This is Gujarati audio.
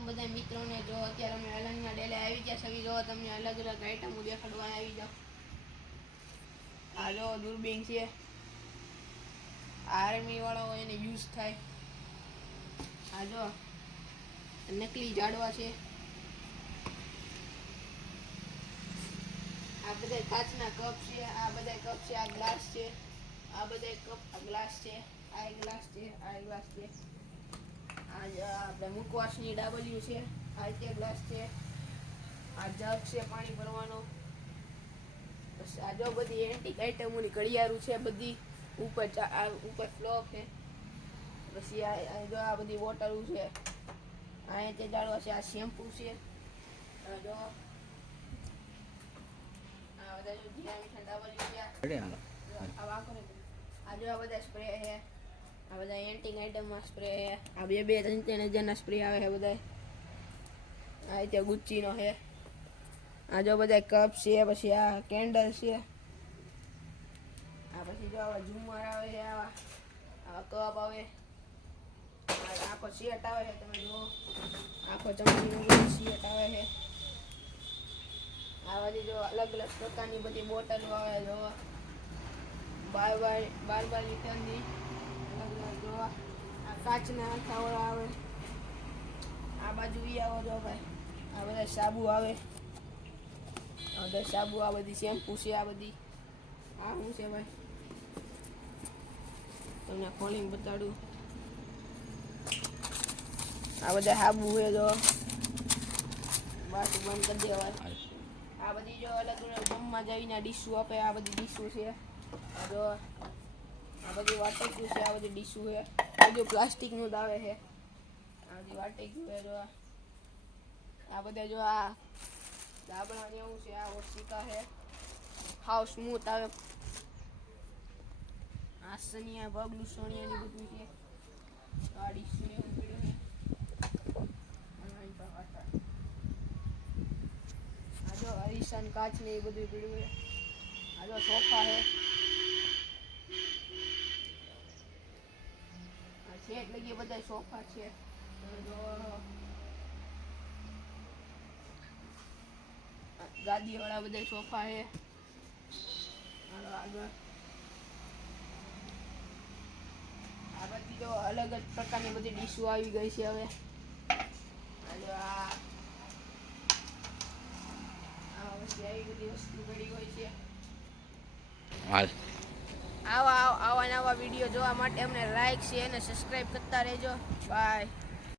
રામ બધા મિત્રોને. જો અત્યારે અમે અલંગના ડેલે આવી ગયા સવી. જો તમને અલગ અલગ આઈટમો દેખાડવા આવી જાઓ. આ જો દૂરબીન છે, આર્મી વાળાઓ એને યુઝ થાય. આ જો નકલી ઝાડવા છે. આ બધા કાચના કપ છે. આ બધા કપ છે. આ ગ્લાસ છે. આ બધા કપ આ ગ્લાસ છે. આ ગ્લાસ છે. આ ગ્લાસ છે. આ આપણે મુખવાસની ડાબલિયું છે. આ તે ગ્લાસ છે. આ જગ છે પાણી ભરવાનો. બસ આ જો બધી એન્ટિક આઈટમોની ઘડિયાળું છે બધી. ઉપર ફ્લો છે. પછી આ જો આ બધી બોટલો છે. આ તે ઝાડવા છે. આ શેમ્પુ છે. જો આ બધા જો જીરા મીઠા ડાબલિયું છે. આ જો આ બધા સ્પ્રે છે. આ બધા એન્ટિક આઈટમમાં સ્પ્રે છે. આ 2-3 હજારના સ્પ્રે આવે છે બધા. આ ત્યાં ગુચ્ચીનો છે. આ જો બધા કપ છે. પછી આ કેન્ડલ છે. આ પછી જો આવા ઝુમર આવે છે. આવા કપ આવે. આખો સેટ આવે છે. તમે જો આખો ચમચીનો સેટ આવે છે. આ બધી જો અલગ અલગ પ્રકારની બધી બોટલો આવે. જો 12 લીટરની જો આ કાચના આખાવાળા આવે. આ બાજુ ઈ આવો જો ભાઈ. આ બધા સાબુ આવે. આ બધા સાબુ, આ બધી શેમ્પુ છે. આ બધી આ શું છે ભાઈ, તમને ખોલીને બતાડું. આ બધા સાબુ છે. જો બાટુ બંધ કરી દેવાય. આ બધી જો અલગ અલગ જમવા જઈને ડીશું આપે. આ બધી ડીશું છે. જો આ બધી વાટક્યું છે. આ બધી ડીશું છે. આ બધું પ્લાસ્ટિકનું જ આવે છે. આ બધી વાટક્યું છે. જો આ બધા જો આ ડાબણા જેવું છે. આ ઓશિકા છે. હાવ સ્મૂથ આવે. આ સનિયા પગલું સોનિયાની બધું છે. આ ડીશું એવું પડ્યું છે. આ જો અરીસાન કાચ ને એ બધું પડ્યું છે. આ જો સોફા છે. આ સેટ લગી બધા સોફા છે. જો ગાદી વાળા બધા સોફા છે. આગળ આ બધી જો અલગ જ પ્રકારની બધી ડીશો આવી ગઈ છે હવે. આવી બધી વસ્તુ પડી હોય છે. આવા નવા વિડીયો જોવા માટે અમને લાઈક, શેર અને સબસ્ક્રાઈબ કરતા રહેજો. બાય.